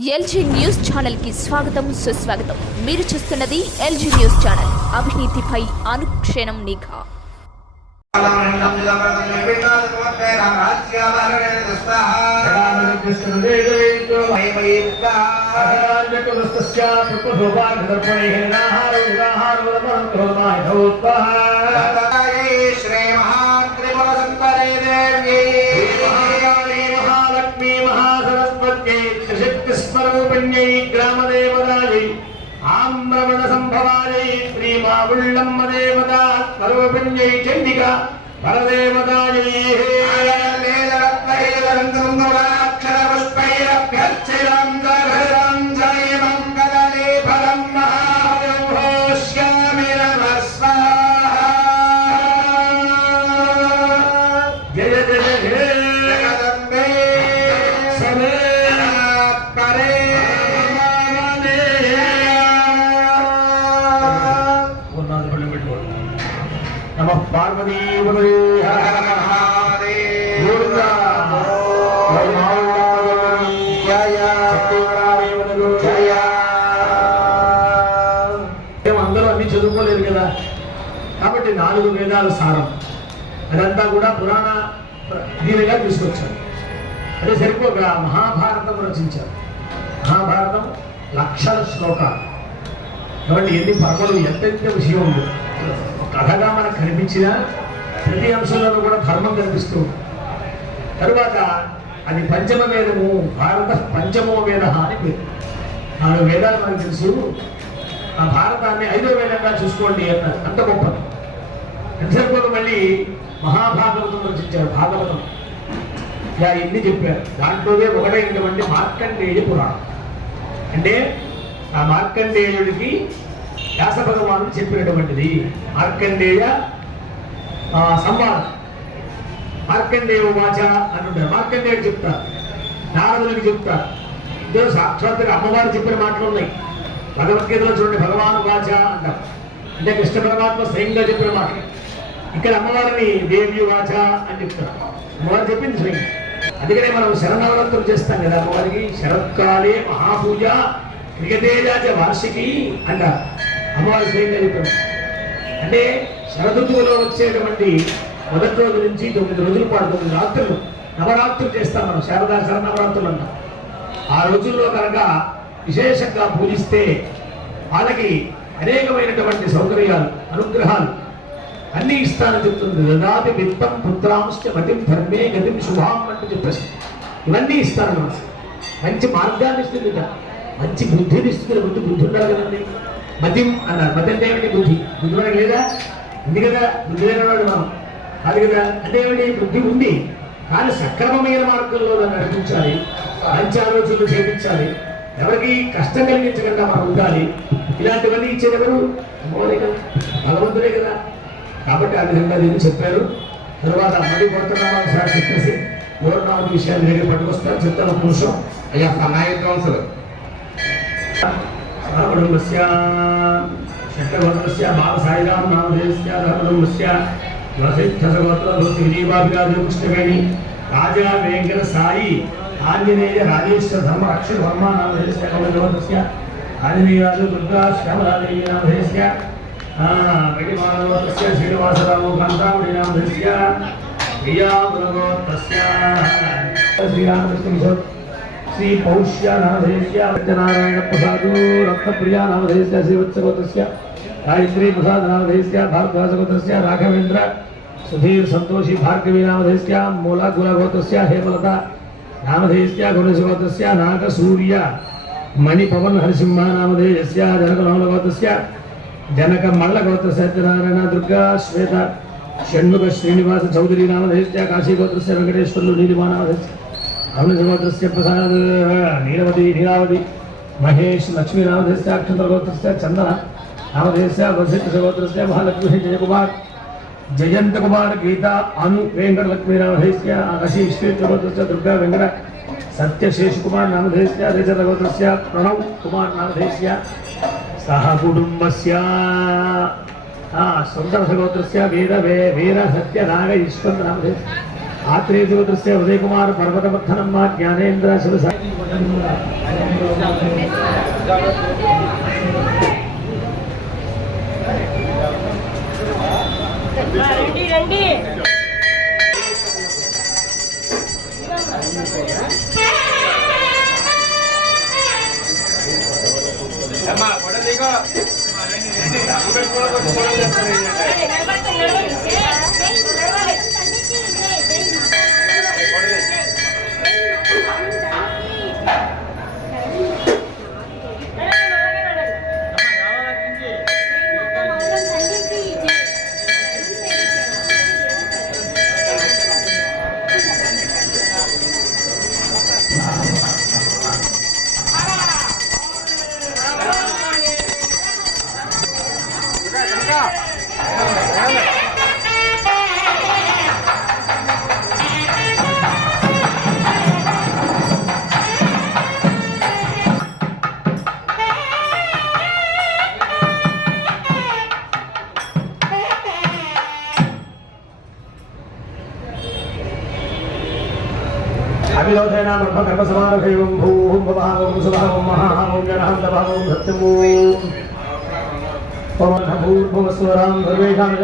LG news ఛానల్కి స్వాగతం సుస్వాగతం. మీరు చూస్తున్నది ఎల్జీ న్యూస్ ఛానల్. అవినీతిపై అనుక్షణం నిఘా. శ్రీ మహాత్రిపుర దేవ్యై త్రిశక్తి స్వరూపిణ్యై గ్రామదేవతాయై ఆమ్రమణ సంభవాయై శ్రీమావుళ్ళమ్మ దేవత స్వరూపిణ్యై చండిక పరదేవతాయై నాలుగు వేదాల సారం. అదంతా కూడా పురాణ దీనిగా తీసుకొచ్చారు. అదే సరిపోక మహాభారతం రచించారు. మహాభారతం లక్షల శ్లోకాలు. కాబట్టి ఎన్ని పర్వలు ఎంతెంత విషయం ఉంది. కథగా మనకు కనిపించినా ప్రతి అంశంలోనూ కూడా ధర్మం కనిపిస్తూ తరువాత అది పంచమ వేదము భారత పంచమో వేద అని పేరు. నాలుగు వేదాలు మనకు తెలుసు. ఆ భారతాన్ని ఐదో వేదంగా చూసుకోండి అన్నారు అంత గొప్పది. ఎంతసేపు మళ్ళీ మహాభాగవతం రచించారు భాగవతం. ఇలా ఇన్ని చెప్పారు. దాంట్లోనే ఒకటైనటువంటి మార్కండేయ పురాణం. అంటే ఆ మార్కండేయుడికి వ్యాస భగవాను చెప్పినటువంటిది. మార్కండేయ సంవాదం. మార్కండేయ వాచ అని ఉంటారు. మార్కండేయుడు చెప్తారు. నారదునికి చెప్తారు. ఇద్దరు సాక్షాత్తుగా అమ్మవారు చెప్పిన మాటలు ఉన్నాయి. భగవద్గీతలో చూడండి భగవాన్ వాచ అంటారు. అంటే కృష్ణ పరమాత్మ స్వయంగా చెప్పిన మాటలు. ఇక్కడ అమ్మవారిని దేవి వాచ అని చెప్తారు అమ్మవారు చెప్పింది స్వయం. అందుకనే మనం శరణవరాత్రులు చేస్తాం కదా అమ్మవారికి. శరత్కాలే మహాపూజ క్రికతేజాచ వార్షికి అంటారు. అమ్మవారి స్వయంగా చెప్పారు అంటే శరదృతువులో వచ్చేటువంటి మొదటి రోజు నుంచి తొమ్మిది రోజుల పాటు తొమ్మిది రాత్రులు నవరాత్రులు చేస్తాం మనం. శారదా శరణవరాత్రులు అంటాం. ఆ రోజుల్లో కనుక విశేషంగా పూజిస్తే వాళ్ళకి అనేకమైనటువంటి సౌకర్యాలు అనుగ్రహాలు అన్ని ఇస్తానని చెప్తుంది. దదాతి విత్తం పుత్రాంశ మతిం ధర్మే గతిం శుభాం అంటూ చెప్పేసి ఇవన్నీ ఇస్తాను మనసు. మంచి మార్గాన్ని ఇస్తుంది కదా మంచి బుద్ధిని ఇస్తుంది. బుద్ధి బుద్ధి ఉండాలి కదండి. మతిం అన్నారు. మతి అంటే ఏమిటి బుద్ధి? బుద్ధి మనకి లేదా? ఉంది కదా. బుద్ధి లేనివాడు మనం. అది కదా. అంటే ఏమిటి? బుద్ధి ఉంది. కానీ సక్రమమైన మార్గంలో దాన్ని నడిపించాలి. మంచి ఆలోచనలు చేపించాలి ఎవరికి కష్టం కలిగించకుండా మనం ఉండాలి. ఇలాంటివన్నీ ఇచ్చేది ఎవరు? అమ్మవారే కదా భగవంతుడే కదా. కాబట్టి ఆ విధంగా దీన్ని చెప్పారు తర్వాత మళ్ళీ కొడుతున్నామా ఒకసారి చెప్పేసి పూర్ణావతి విషయాలు దగ్గర పట్టుకొస్తారు చెప్తాను ఒక నిమిషం. అయ్యా సన్నాయుధ్వంసులు కుటుంబస్య శక్రవర్గస్య బాలసాయిరాం నామధేయస్య ధర్మకుటుంబస్య వసిష్ఠసగోత్రదోసి విజయబాబిరాజు కృష్ణవేణి రాజా వెంకట సాయి ఆంజనేయ రాజేశ్వర ధర్మ అక్షర వర్మ నామధేయస్య ఆంజనేయరాజు దుర్గా శ్యామలాదేవి నామధేయస్య వెడిమానవతస్య శ్రీనివాసరావు కాంతాముడి నామధేయస్య ప్రియాములగోత్రస్య శ్రీరామకృష్ణ కిషోర్ శ్రీ పౌష్య నామధేయస్య సత్యనారాయణ ప్రసాదు రత్నప్రియా నామధేయస్య శ్రీవత్సగోత్రస్య గాయత్రీ ప్రసాద్ నామధేయస్య భారద్వాజగోత్రస్య రాఘవేంద్ర సుధీర్ సంతోషి భార్గవి మూలా గులగోత్రస్య హేమలత నామధేస్య గుణశగోత్రస్య నాగసూర్య మణిపవన్ హరిసింహ నామధేయస్య జనకలోలగోత్రస్య జనక మల్లగోత్ర సత్యనారాయణ దుర్గా శ్వేత షణ్ముఖ శ్రీనివాస చౌదరి నామధేత్య కాశీగోత్రస్య వెంకటేశ్వరుడు నీలిమానామధేత్య నామధేయస్య ప్రసాద నీలవతి నీలావతి మహేష్ లక్ష్మీ నామధేస్య అక్షంతరగోత్రస్య చందన నామధేస్య వసిష్ఠగోత్రస్య మహాలక్ష్మి జయకుమార్ జయంత కుమార్ గీత అను వెంకట లక్ష్మీనామధేస్య అశి శ్రీగోత్రస్య దుర్గా వెంకట సత్యశేష్ కుమార్ నామధేస్య రేచంద్రగోత్రస్య ప్రణవ్ కుమార్ నామధేస్య సహ కుటుంబస్య. ఆ వీర వీర సత్య నాగ ఈశ్వర నామధేస్య ఆత్రేయగోత్రస్య ఉదయకుమార్ పర్వతవర్ధనమ్మ జ్ఞానేంద్ర శివ రండి రండి. బ్రహ్మకర్మ భూం భవాగం సుభాగం మహాహం గణహంత భాగం సత్యమూ. భూర్భువస్వరాం సర్వేషాం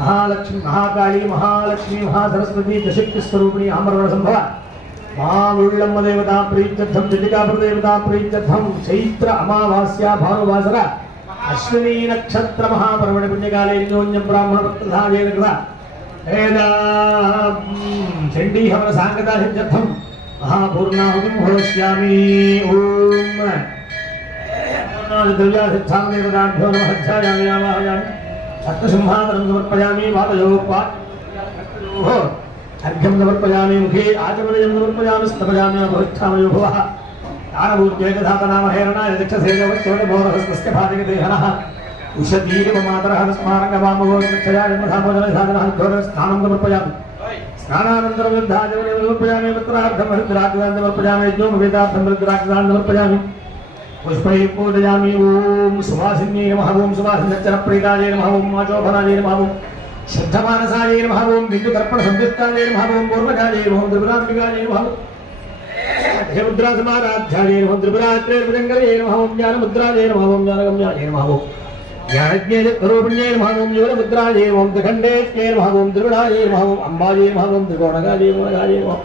మహాలక్ష్మి మహాకాళీ మహాలక్ష్మి మహాసరస్వతి దశక్తిస్వరూపిణి ఆమరణ సంభవ మావుళ్ళమ్మ దేవత ప్రీత్యర్థం చండికాపుర దేవత ప్రీత్యర్థం చైత్ర అమావాస్య భానువాసర. అశ్విని నక్షత్ర మహాపర్వణ పుణ్యకాలే బ్రాహ్మణ భక్తధాజేన కృత. వేద చండీహవన సాంగతా సిద్ధ్యర్థం. మహాపూర్ణాహుతిం ఓం. ద్రవ్యాసిద్ధాం దేవతాభ్యో నమః ధ్యాయామి ఆవాహయామి. రత్నసింహావనం సమర్పయామి వాతయో అర్ఘ్యం సమర్పయామి ముఖే ఆచమనయం సమర్పయామి స్తపయామి అభవిష్ఠామయో दानवूर्जेकधातनामहेरणायदिक्षसेनवच्चोडमोरहस्तस्य भाजगदेहनः उषधीरिवमातरः स्मारङ्गमामोर्मक्षयाजमधामोजनधारणः समर्पयामि स्नानानन्तरं युद्धादिवने समर्पयामि నమః నమః త్రిపురాత్రే భుజంగలే నమః ఓం జ్ఞానముద్రాయ నమః ఓం జ్ఞానగమ్యాయ నమః ఓం జ్ఞానజ్ఞేయ స్వరూపిణ్యే నమః ఓం యోగముద్రాయ నమః ఓం త్రిఖండేత్యే నమః ఓం త్రిగుణాయ నమః ఓం అంబాయ నమః ఓం త్రికోణగాయ నమః ఓం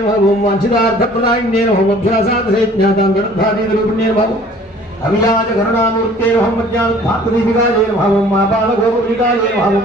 నమః ఓం వాంఛితార్థప్రదాయిన్యే నమః ఓం నమః ఓం అవిలాజ కరుణామూర్తే నమః మధ్యాత్మాత్మదీపికాయ నమః ఓం మాపాలగోపవికాయ నమః ఓం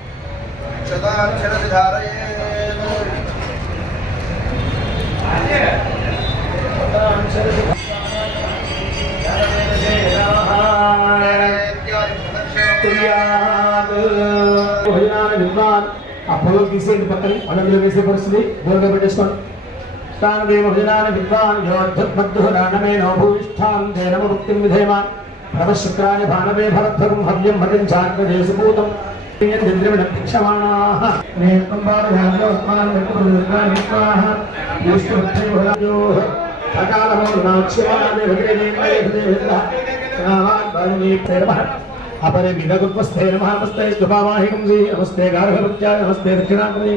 ఏషమైదృశపూర్ణమనస ఆ పొలం తీసేయండి పక్కన అన్నంలో వేసే పరిస్థితి దూరంగా పెట్టేసుకోండి తానదేవ భజనాన విద్వాన్ యోద్ధద్మద్ధురాణమే నోభూయిష్ఠాం తేనమ ముక్తిం విధేమ ప్రవశుక్రాయ భానవే భరద్భగం హవ్యం భజం अपरे विदगुत्वस्थे नमः नमस्ते स्तुपावाहिकंसि नमस्ते गार्हवृत्याय नमस्ते दक्षिणाग्रये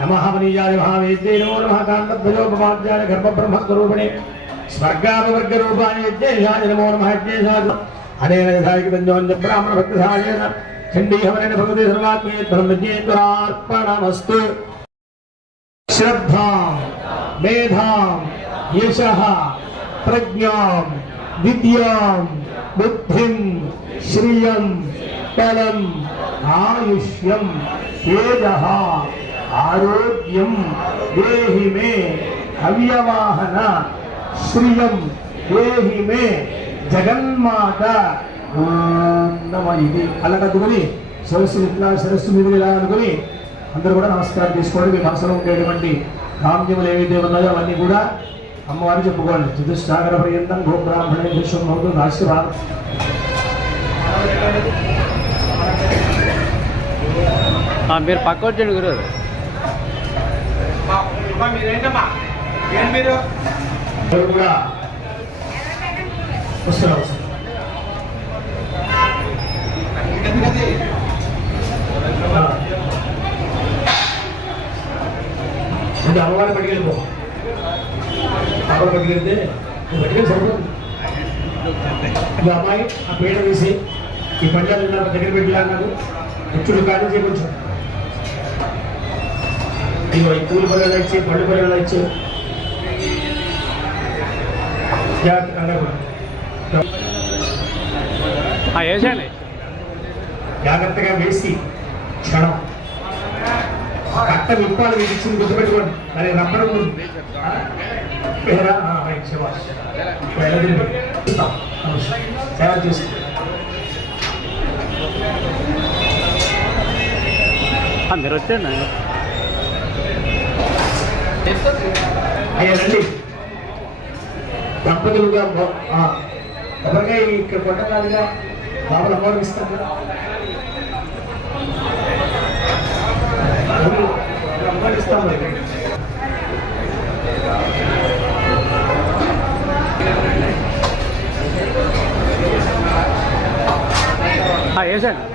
नमः मनीयाय महावेद्ये नमो नमः कान्तद्वयोपमाद्याय गर्भब्रह्मस्वरूपिणे स्वर्गापवर्गरूपाय यज्ञेशाय नमो नमः यज्ञेशाय अनेन यथायुक्तञ्जोऽन्यब्राह्मणभक्तिधारेण చండీహవరేణ భగవతి బ్రహ్మజ్ఞేంద్రార్పణమస్తు శ్రద్ధాం మేధాం యశ ప్రజ్ఞాం విద్యాం బుద్ధిం శ్రియం బలం ఆయుష్యం తేజ ఆరోగ్యం దేహి మే అవ్యవాహన శ్రియం దేహి మే జగన్మాత నమ ఇది అలాగదుకుని సరస్సు ఇట్లా సరస్సు మీద ఇలా అనుకుని అందరూ కూడా నమస్కారం చేసుకోండి. మీ మనసులో ఉండేటువంటి కామ్యములు ఏవైతే ఉన్నాయో అవన్నీ కూడా అమ్మవారికి చెప్పుకోండి. చతుష్టాగర పర్యంతం గోబ్రాహ్మణే విశ్వం అవుతుంది ఆశీర్వాదం మీరు పక్క వచ్చండి ఎవరు కూడా వస్తున్నారు. వస్తున్నారు. ఆ. ముందు అమ్మవారిని పట్టుకెళ్ళిపో అక్కడ పట్టుకెళ్తే పట్టుకెళ్ళి సరిపోతుంది ఇంకా అమ్మాయి ఆ పీట తీసి ఈ పంచాలు దగ్గర పెట్టిలా ఇచ్చుడు ముచ్చుడు కాదు చేయించు ఇదిగో ఈ పూలు పొలాలు ఇచ్చి పళ్ళు పొలాలు ఇచ్చి జాగ్రత్త కంగారు పడకు. ఆ, జాగ్రత్తగా వేసి క్షణం. కట్ట విప్పాలు మీకు ఇచ్చింది గుర్తుపెట్టుకోండి. అది రబ్బర్. సేవ చేసి. ఆ, మీరు రండి. దంపతులుగా కొబ్బరికాయ ఇక్కడ కొట్టగాలిగా బాబులు అమ్మవారికి ఇస్తాం కదా అవును, అమ్మవారికి ఇస్తాం మరి. ఆ, వేసేయండి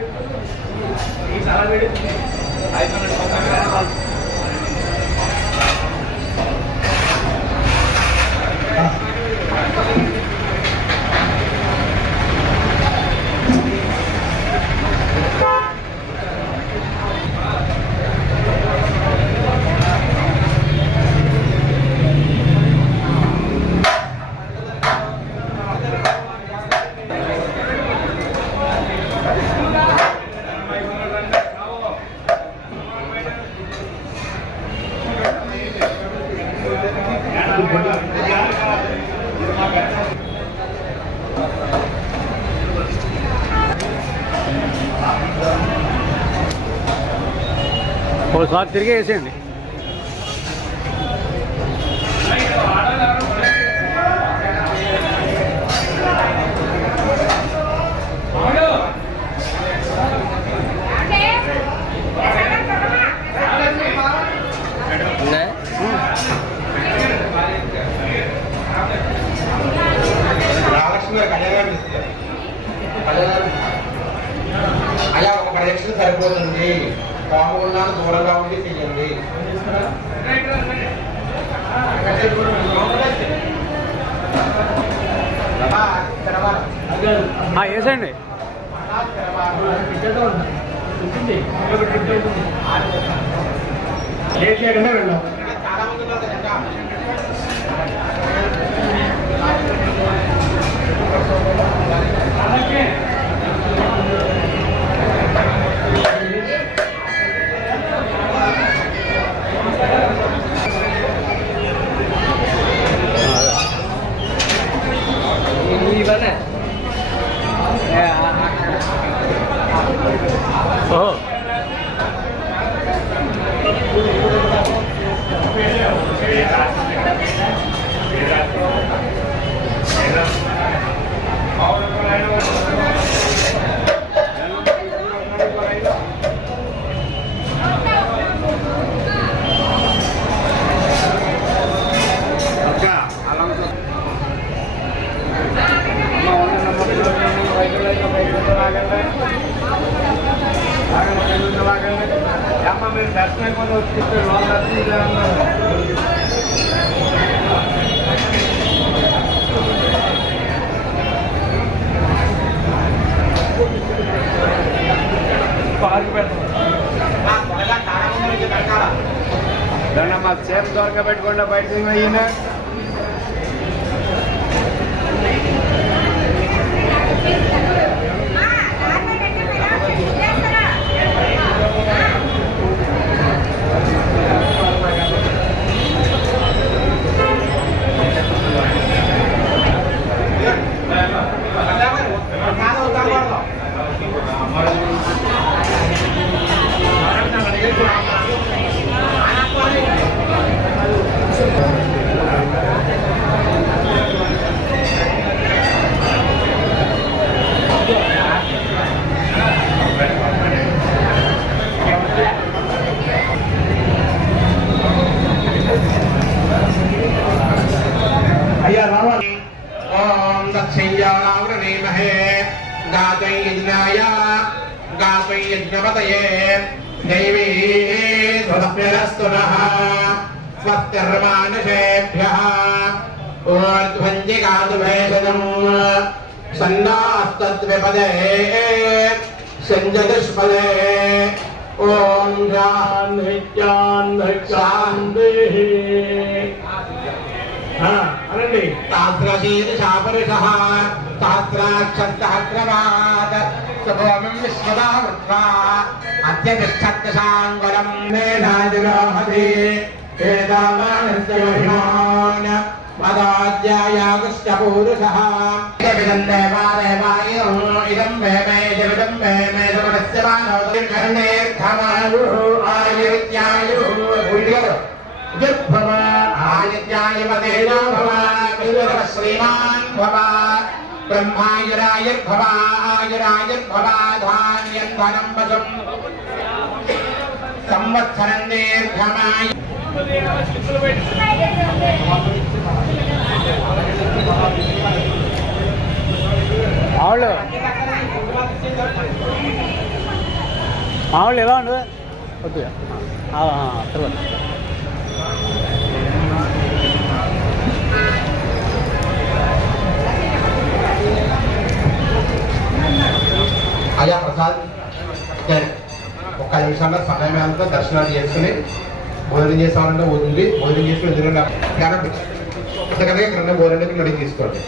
ఒకసారి తిరిగి వేసేయండి. గారు కళ్యాణ్ గారు ఇస్తారు పది లక్షలు దూరంగా ఉండి చెయ్యండి. వెళ్ళాం చాలా మంది ఉన్నారు Villanet. Yeah. Oh. దాన్ని మా సేఫ్ దొరక బయటకు సన్నాస్తద్విపదే సంజదుష్పదే ఓం నిత్యాన్నిత్యాన్నిత్యాందే అనండి ताद्रशीर्षापरुषः ताद्राक्षन्तहग्रवात् सुभोमिं विश्वदा वृत्वा अत्यतिष्ठत्यशाङ्गुलम् मेधादिरोहति वेदामानस्य మదాద్యాయాగశ్చ పూరుషః. ఇదం దేవాదేవాయం ఇదం వేమే జవిదం వేమే జవడస్య మానవ కర్ణే ధమాయు. ఆయుర్త్యాయు. పుల్యర్ యుద్భవ ఆయుర్త్యాయ వదేన భవ కులవ శ్రీమాన్ భవ. బ్రహ్మాయురాయుర్భవ ధాన్యం ధనం వసం సంవత్సరం దీర్ఘమాయ. మామూలు మామూలు ఎలా ఉండదు కొద్దిగా తర్వాత. అయ్యా ప్రసాద్ ఒక్క నిమిషంలో సమయం అంతా దర్శనాలు చేసుకుని భోజనం చేసామంటే వదిలి భోజనం చేసుకుని ఎందుకంటే ఎదురుగా ఇక్కడ భోజనం నడిగి తీసుకోండి.